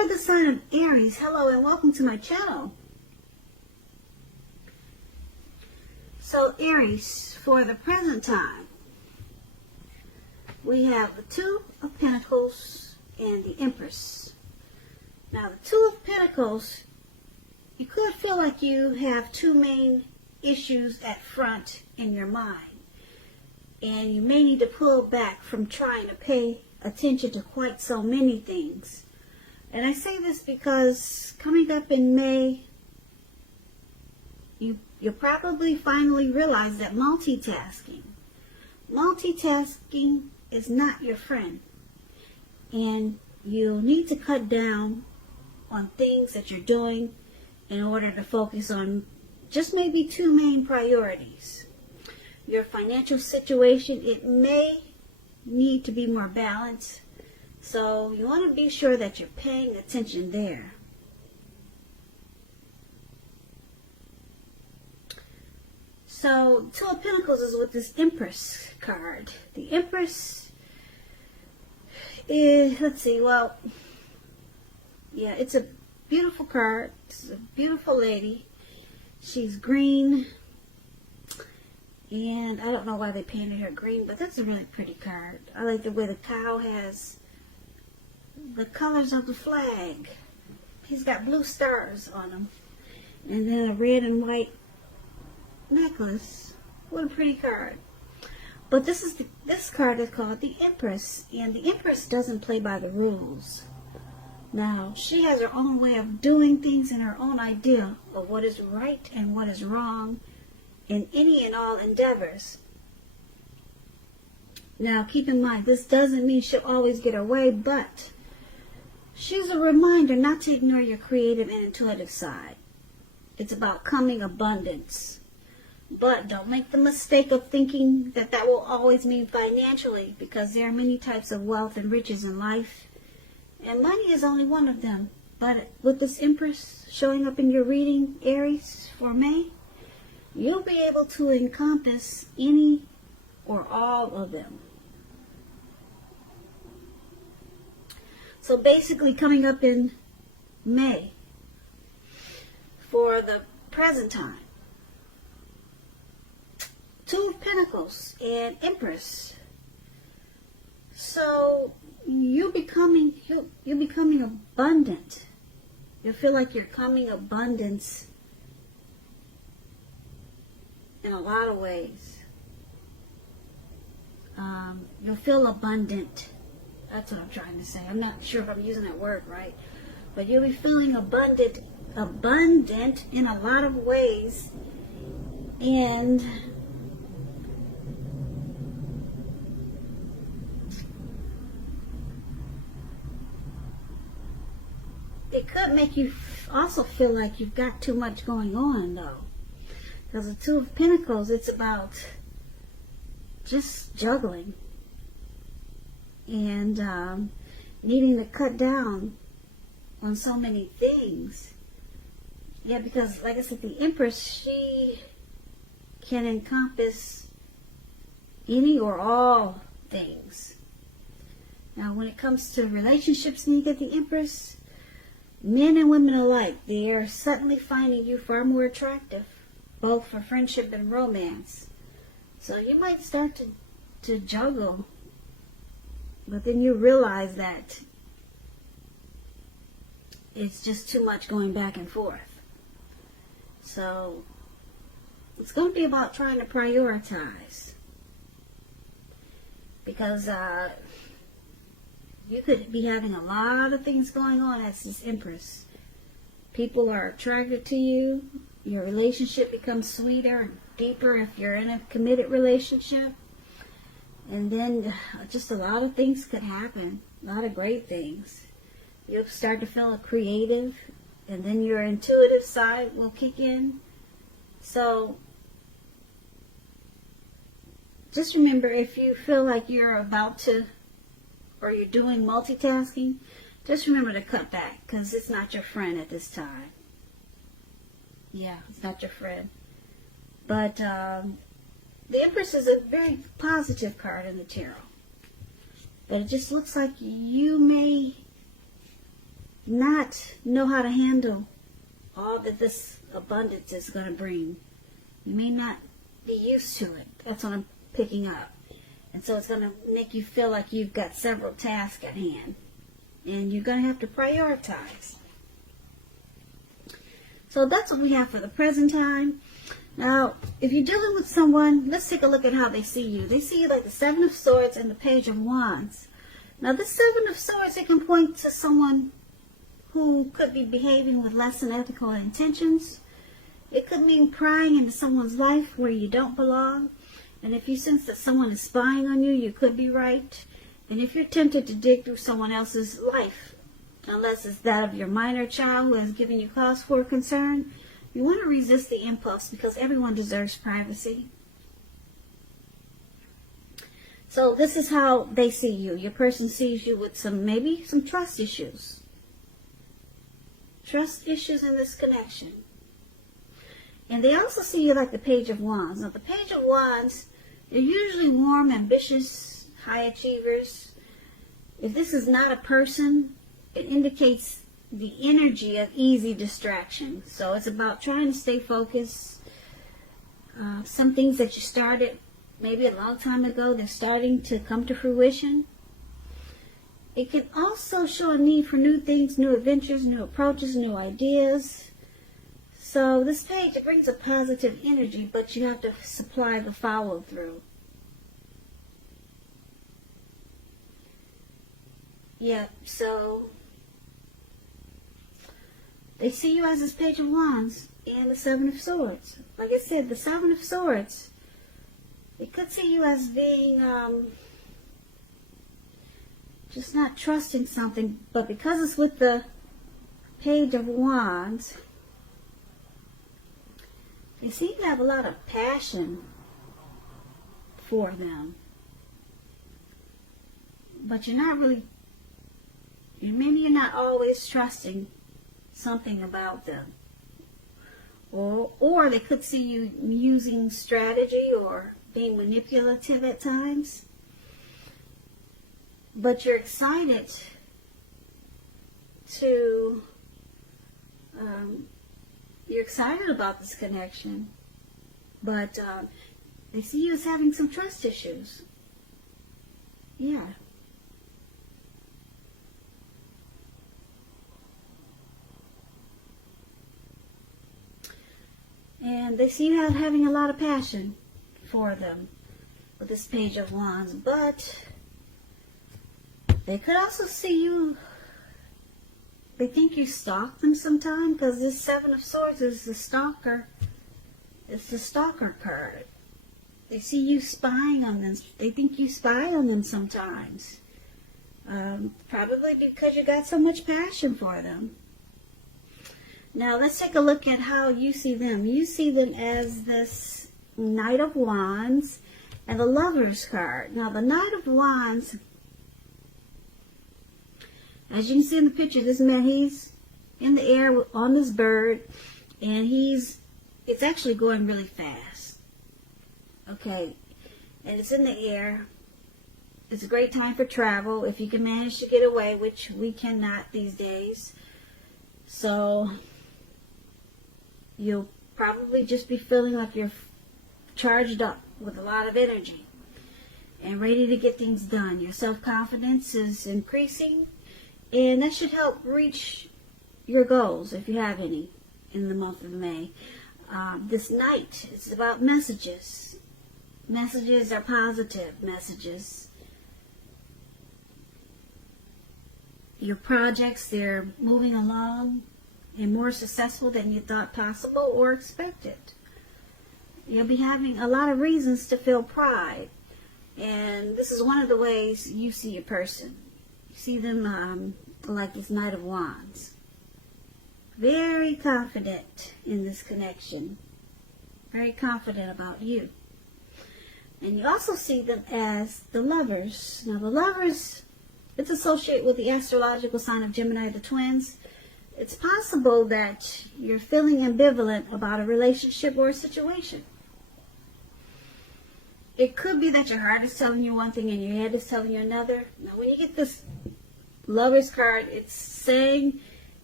For the sign of Aries, hello and welcome to my channel. So Aries, for the present time, we have the Two of Pentacles and the Empress. Now the Two of Pentacles, you could feel like you have two main issues at front in your mind. And you may need to pull back from trying to pay attention to quite so many things. And I say this because coming up in May, you'll probably finally realize that multitasking is not your friend. And you'll need to cut down on things that you're doing in order to focus on just maybe two main priorities. Your financial situation, it may need to be more balanced. So you want to be sure that you're paying attention there. So Two of Pentacles is with this Empress card. The Empress is, let's see, well, yeah, it's a beautiful card. It's a beautiful lady. She's green. And I don't know why they painted her green, but that's a really pretty card. I like the way the cow has the colors of the flag. He's got blue stars on him. And then a red and white necklace. What a pretty card. But this card is called the Empress. And the Empress doesn't play by the rules. Now, she has her own way of doing things and her own idea of what is right and what is wrong in any and all endeavors. Now, keep in mind, this doesn't mean she'll always get her way, but she's a reminder not to ignore your creative and intuitive side. It's about coming abundance. But don't make the mistake of thinking that that will always mean financially, because there are many types of wealth and riches in life, and money is only one of them. But with this Empress showing up in your reading, Aries, for May, you'll be able to encompass any or all of them. So basically, coming up in May, for the present time, Two of Pentacles and Empress. So you're becoming abundant. You'll feel like you're coming abundance in a lot of ways. You'll feel abundant. That's what I'm trying to say. I'm not sure if I'm using that word right. But you'll be feeling abundant in a lot of ways. And it could make you also feel like you've got too much going on, though. Because the Two of Pentacles, it's about just juggling and needing to cut down on so many things. Yeah, because like I said, the Empress, she can encompass any or all things. Now, when it comes to relationships and you get the Empress, men and women alike, they are suddenly finding you far more attractive, both for friendship and romance. So you might start to juggle, but then you realize that it's just too much going back and forth. So it's going to be about trying to prioritize, because you could be having a lot of things going on as this Empress. People are attracted to you. Your relationship becomes sweeter and deeper if you're in a committed relationship. And then just a lot of things could happen. A lot of great things. You'll start to feel creative, and then your intuitive side will kick in. So just remember, if you feel like you're about to, or you're doing multitasking, just remember to cut back, because it's not your friend at this time. Yeah, it's not your friend. But the Empress is a very positive card in the tarot. But it just looks like you may not know how to handle all that this abundance is going to bring. You may not be used to it. That's what I'm picking up. And so it's going to make you feel like you've got several tasks at hand. And you're going to have to prioritize. So that's what we have for the present time. Now, if you're dealing with someone, let's take a look at how they see you. They see you like the Seven of Swords and the Page of Wands. Now, this Seven of Swords, it can point to someone who could be behaving with less than ethical intentions. It could mean prying into someone's life where you don't belong. And if you sense that someone is spying on you, you could be right. And if you're tempted to dig through someone else's life, unless it's that of your minor child who has given you cause for concern, you want to resist the impulse because everyone deserves privacy. So this is how they see you. Your person sees you with maybe some trust issues. Trust issues in this connection. And they also see you like the Page of Wands. Now the Page of Wands, they're usually warm, ambitious, high achievers. If this is not a person, it indicates the energy of easy distraction. So it's about trying to stay focused. Some things that you started maybe a long time ago, they're starting to come to fruition. It can also show a need for new things, new adventures, new approaches, new ideas. So this page, it brings a positive energy, but you have to supply the follow through. Yeah, so they see you as this Page of Wands and the Seven of Swords. Like I said, the Seven of Swords, they could see you as being just not trusting something, but because it's with the Page of Wands, they seem to have a lot of passion for them. But you're not really, maybe you're not always trusting something about them. Or they could see you using strategy or being manipulative at times. But you're excited to, you're excited about this connection. But they see you as having some trust issues. Yeah. And they see you having a lot of passion for them with this Page of Wands. But they could also see you, they think you stalk them sometime, because this Seven of Swords is the stalker. It's the stalker card. They see you spying on them. They think you spy on them sometimes. Probably because you got so much passion for them. Now let's take a look at how you see them. You see them as this Knight of Wands and the Lover's card. Now the Knight of Wands, as you can see in the picture, this man, he's in the air on this bird, and it's actually going really fast. Okay, and it's in the air. It's a great time for travel if you can manage to get away, which we cannot these days. So you'll probably just be feeling like you're charged up with a lot of energy and ready to get things done. Your self-confidence is increasing, and that should help reach your goals, if you have any, in the month of May. This night, it's about messages. Messages are positive messages. Your projects, they're moving along and more successful than you thought possible or expected. You'll be having a lot of reasons to feel pride. And this is one of the ways you see a person. You see them like this Knight of Wands. Very confident in this connection. Very confident about you. And you also see them as the Lovers. Now the Lovers, it's associated with the astrological sign of Gemini, the twins. It's possible that you're feeling ambivalent about a relationship or a situation. It could be that your heart is telling you one thing and your head is telling you another. Now, when you get this Lover's card, it's saying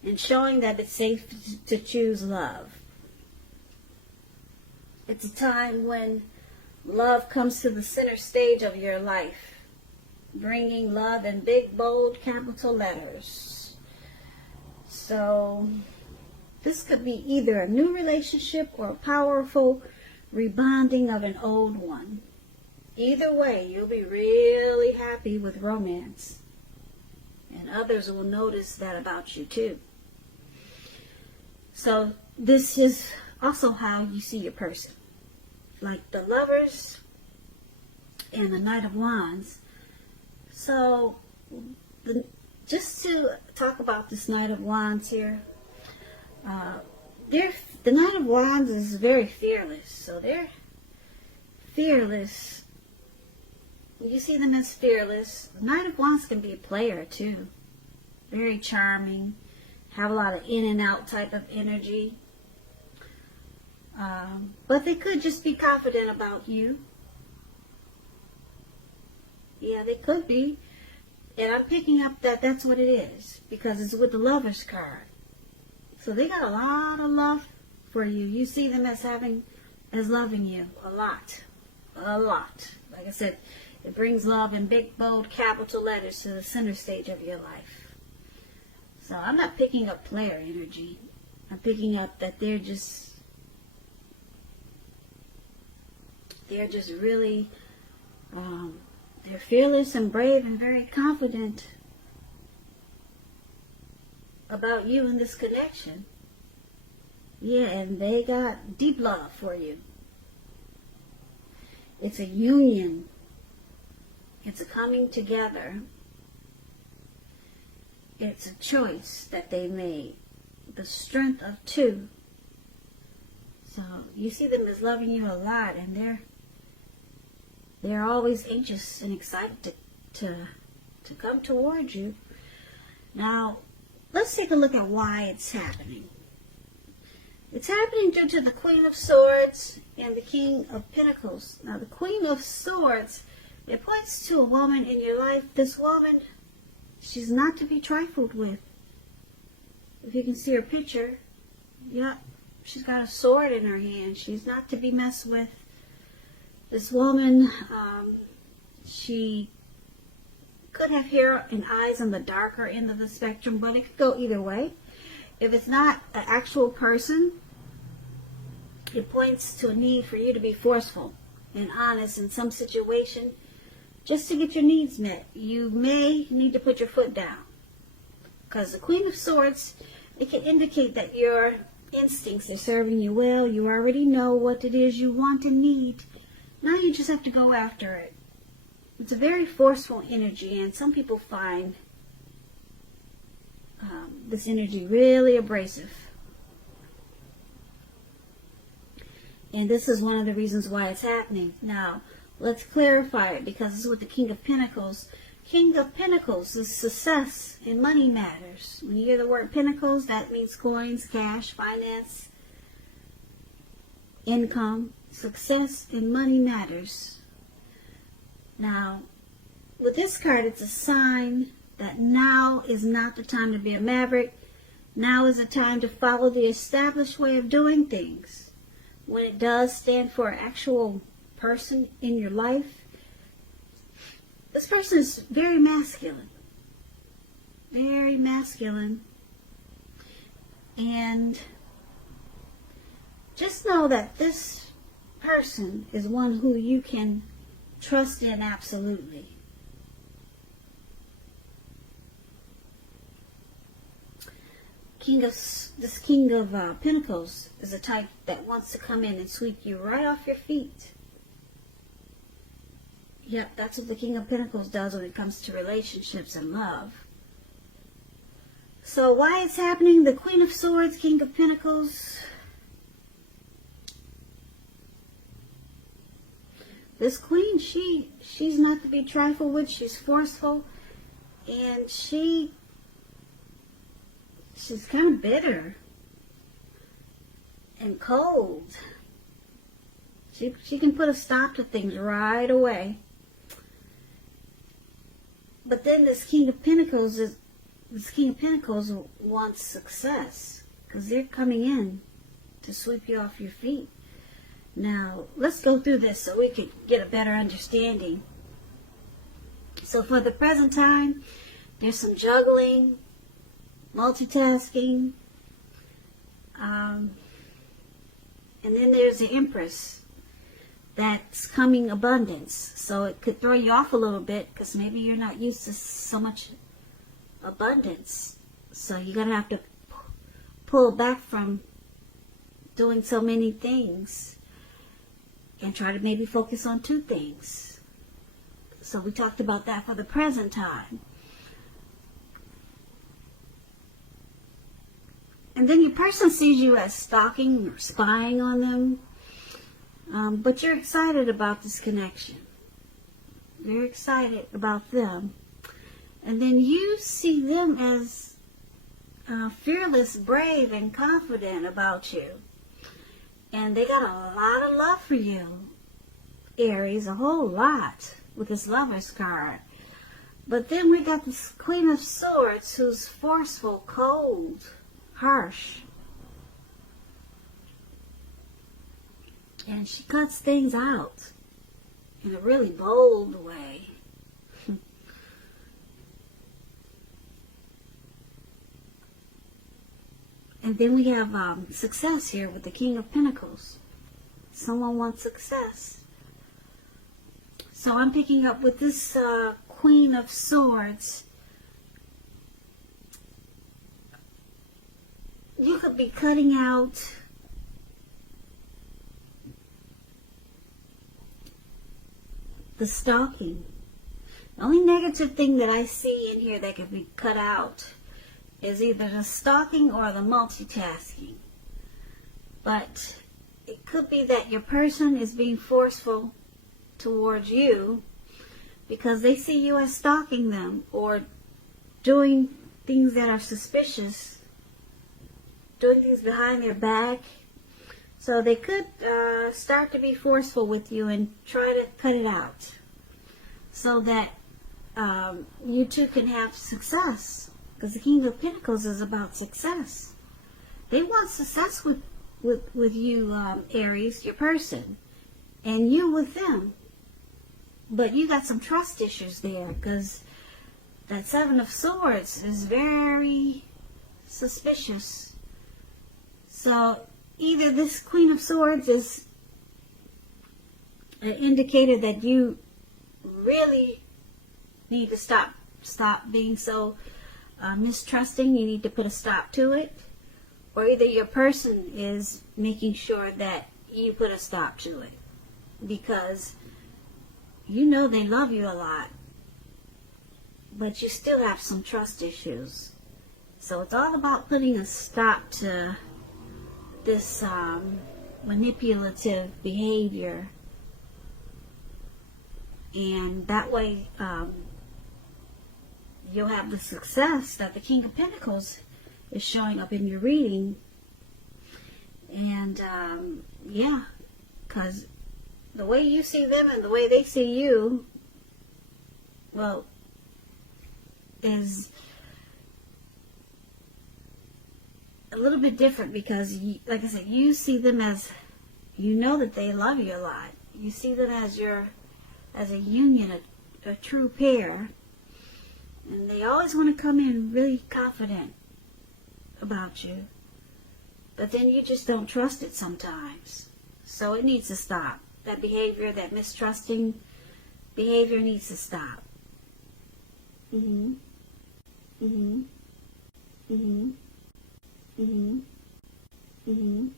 and showing that it's safe to choose love. It's a time when love comes to the center stage of your life, bringing love in big, bold, capital letters. So this could be either a new relationship or a powerful rebonding of an old one. Either way, you'll be really happy with romance. And others will notice that about you too. So this is also how you see your person. Like the Lovers and the Knight of Wands. So just to talk about this Knight of Wands here, the Knight of Wands is very fearless. So they're fearless. You see them as fearless. The Knight of Wands can be a player too. Very charming. Have a lot of in and out type of energy. But they could just be confident about you. Yeah, they could be. And I'm picking up that that's what it is. Because it's with the Lovers card. So they got a lot of love for you. You see them as loving you. A lot. A lot. Like I said, it brings love in big, bold, capital letters to the center stage of your life. So I'm not picking up player energy. I'm picking up that they're just really, they're fearless and brave and very confident about you in this connection. Yeah, and they got deep love for you. It's a union. It's a coming together. It's a choice that they made. The strength of two. So you see them as loving you a lot, and they're always anxious and excited to come towards you. Now, let's take a look at why it's happening. It's happening due to the Queen of Swords and the King of Pentacles. Now, the Queen of Swords, it points to a woman in your life. This woman, she's not to be trifled with. If you can see her picture, yeah, she's got a sword in her hand. She's not to be messed with. This woman, she could have hair and eyes on the darker end of the spectrum, but it could go either way. If it's not an actual person, it points to a need for you to be forceful and honest in some situation just to get your needs met. You may need to put your foot down. Because the Queen of Swords, it can indicate that your instincts are serving you well. You already know what it is you want and need. Now you just have to go after it. It's a very forceful energy, and some people find this energy really abrasive. And this is one of the reasons why it's happening. Now, let's clarify it, because it's with the King of Pentacles. King of Pentacles is success in money matters. When you hear the word Pentacles, that means coins, cash, finance, income, success in money matters. Now, with this card, it's a sign that now is not the time to be a maverick. Now is the time to follow the established way of doing things. When it does stand for an actual person in your life, this person is very masculine. Very masculine. And just know that this person is one who you can trust in absolutely. This King of Pentacles is a type that wants to come in and sweep you right off your feet. Yep, that's what the King of Pentacles does when it comes to relationships and love. So why it's happening? The Queen of Swords, King of Pentacles. This queen, she's not to be trifled with. She's forceful, and she's kind of bitter and cold. She can put a stop to things right away. But then this King of Pentacles this King of Pentacles wants success because they're coming in to sweep you off your feet. Now, let's go through this so we can get a better understanding. So for the present time, there's some juggling, multitasking, and then there's the Empress that's coming abundance. So it could throw you off a little bit because maybe you're not used to so much abundance. So you're going to have to pull back from doing so many things and try to maybe focus on two things. So we talked about that for the present time. And then your person sees you as stalking or spying on them. But you're excited about this connection. You're excited about them. And then you see them as fearless, brave, and confident about you. And they got a lot of love for you, Aries, a whole lot with this Lover's card. But then we got this Queen of Swords who's forceful, cold, harsh. And she cuts things out in a really bold way. And then we have success here with the King of Pentacles. Someone wants success. So I'm picking up with this Queen of Swords. You could be cutting out the stalking. The only negative thing that I see in here that could be cut out is either the stalking or the multitasking. But it could be that your person is being forceful towards you because they see you as stalking them or doing things that are suspicious, doing things behind their back. So they could start to be forceful with you and try to cut it out so that you two can have success. Because the King of Pentacles is about success. They want success with you, Aries, your person, and you with them. But you got some trust issues there because that Seven of Swords is very suspicious. So either this Queen of Swords is an indicator that you really need to stop being so mistrusting. You need to put a stop to it. Or either your person is making sure that you put a stop to it. Because you know they love you a lot. But you still have some trust issues. So it's all about putting a stop to this manipulative behavior. And that way you'll have the success that the King of Pentacles is showing up in your reading. And yeah, because the way you see them and the way they see you, well, is a little bit different because, like I said, you see them as, you know that they love you a lot. You see them as as a union, a true pair. And they always want to come in really confident about you. But then you just don't trust it sometimes. So it needs to stop. That behavior, that mistrusting behavior needs to stop. Mm-hmm. Mm-hmm. Mm-hmm. Mm-hmm. Mm-hmm.